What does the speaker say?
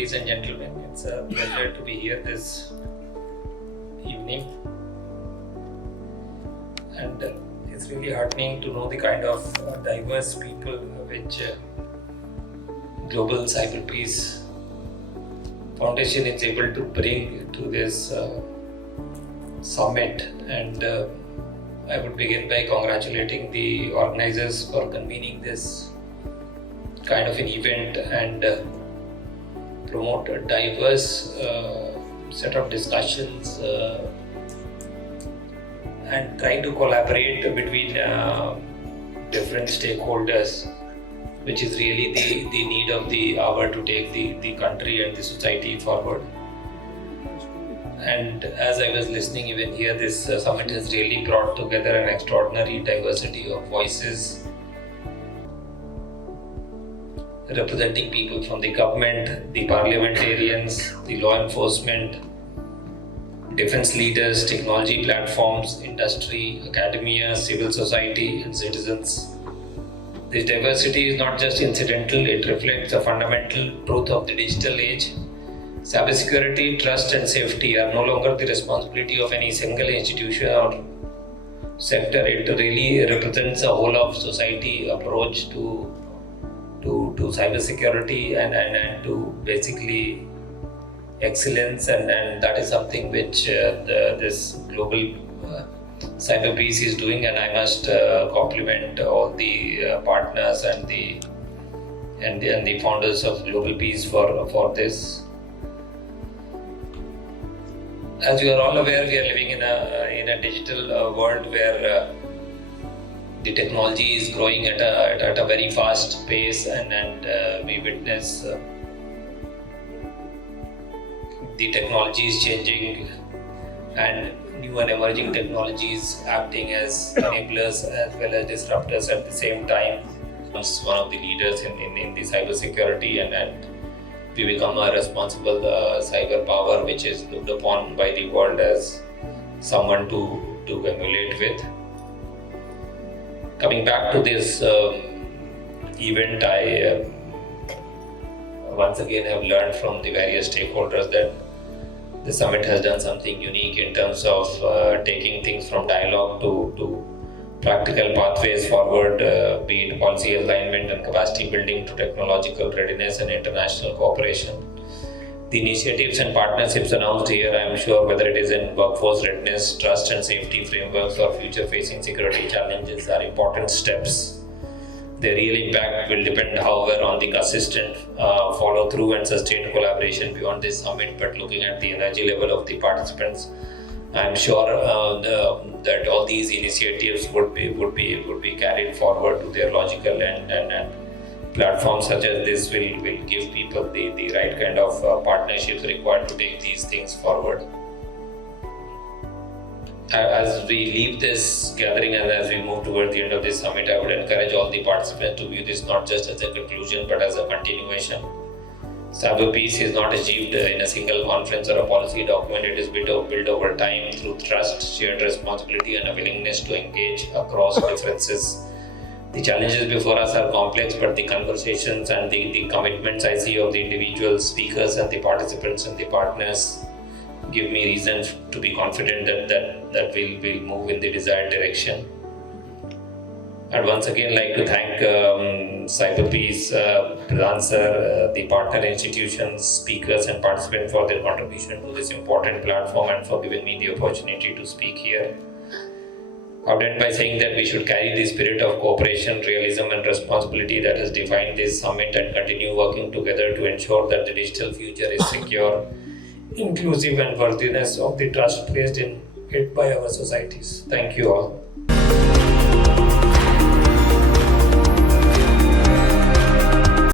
ladies and gentlemen. It's a pleasure to be here this evening, and it's really heartening to know the kind of diverse people which Global CyberPeace Foundation is able to bring to this summit. And I would begin by congratulating the organizers for convening this kind of an event and promote a diverse set of discussions and try to collaborate between different stakeholders, which is really the need of the hour to take the country and the society forward. And as I was listening even here, this summit has really brought together an extraordinary diversity of voices, representing people from the government, the parliamentarians, the law enforcement, defense leaders, technology platforms, industry, academia, civil society, and citizens. This diversity is not just incidental, it reflects the fundamental truth of the digital age. Cybersecurity, trust, and safety are no longer the responsibility of any single institution or sector. It really represents a whole of society approach to cybersecurity and to basically excellence, and that is something which this global CyberPeace is doing, and I must compliment all the partners and the founders of Global Peace for this. As you are all aware, we are living in a digital world where the technology is growing at a very fast pace, and we witness the technology is changing and new and emerging technologies acting as enablers as well as disruptors at the same time. As one of the leaders in the cybersecurity, and we become a responsible cyber power, which is looked upon by the world as someone to emulate with. Coming back to this event, I once again have learned from the various stakeholders that the summit has done something unique in terms of taking things from dialogue to practical pathways forward, be it policy alignment and capacity building to technological readiness and international cooperation. The initiatives and partnerships announced here, I am sure, whether it is in workforce readiness, trust and safety frameworks, or future-facing security challenges, are important steps. Their real impact will depend, however, on the consistent follow-through and sustained collaboration beyond this summit. But looking at the energy level of the participants, I am sure that all these initiatives would be carried forward to their logical and platforms such as this will give people the right kind of partnerships required to take these things forward. As we leave this gathering and as we move towards the end of this summit, I would encourage all the participants to view this not just as a conclusion but as a continuation. CyberPeace is not achieved in a single conference or a policy document. It is built over time through trust, shared responsibility, and a willingness to engage across differences. The challenges before us are complex, but the conversations and the commitments I see of the individual speakers and the participants and the partners give me reason to be confident that we'll move in the desired direction. I'd once again like to thank CyberPeace, Pradhan sir, the partner institutions, speakers and participants for their contribution to this important platform and for giving me the opportunity to speak here. I would end by saying that we should carry the spirit of cooperation, realism and responsibility that has defined this summit and continue working together to ensure that the digital future is secure, inclusive and worthiness of the trust placed in it by our societies. Thank you all.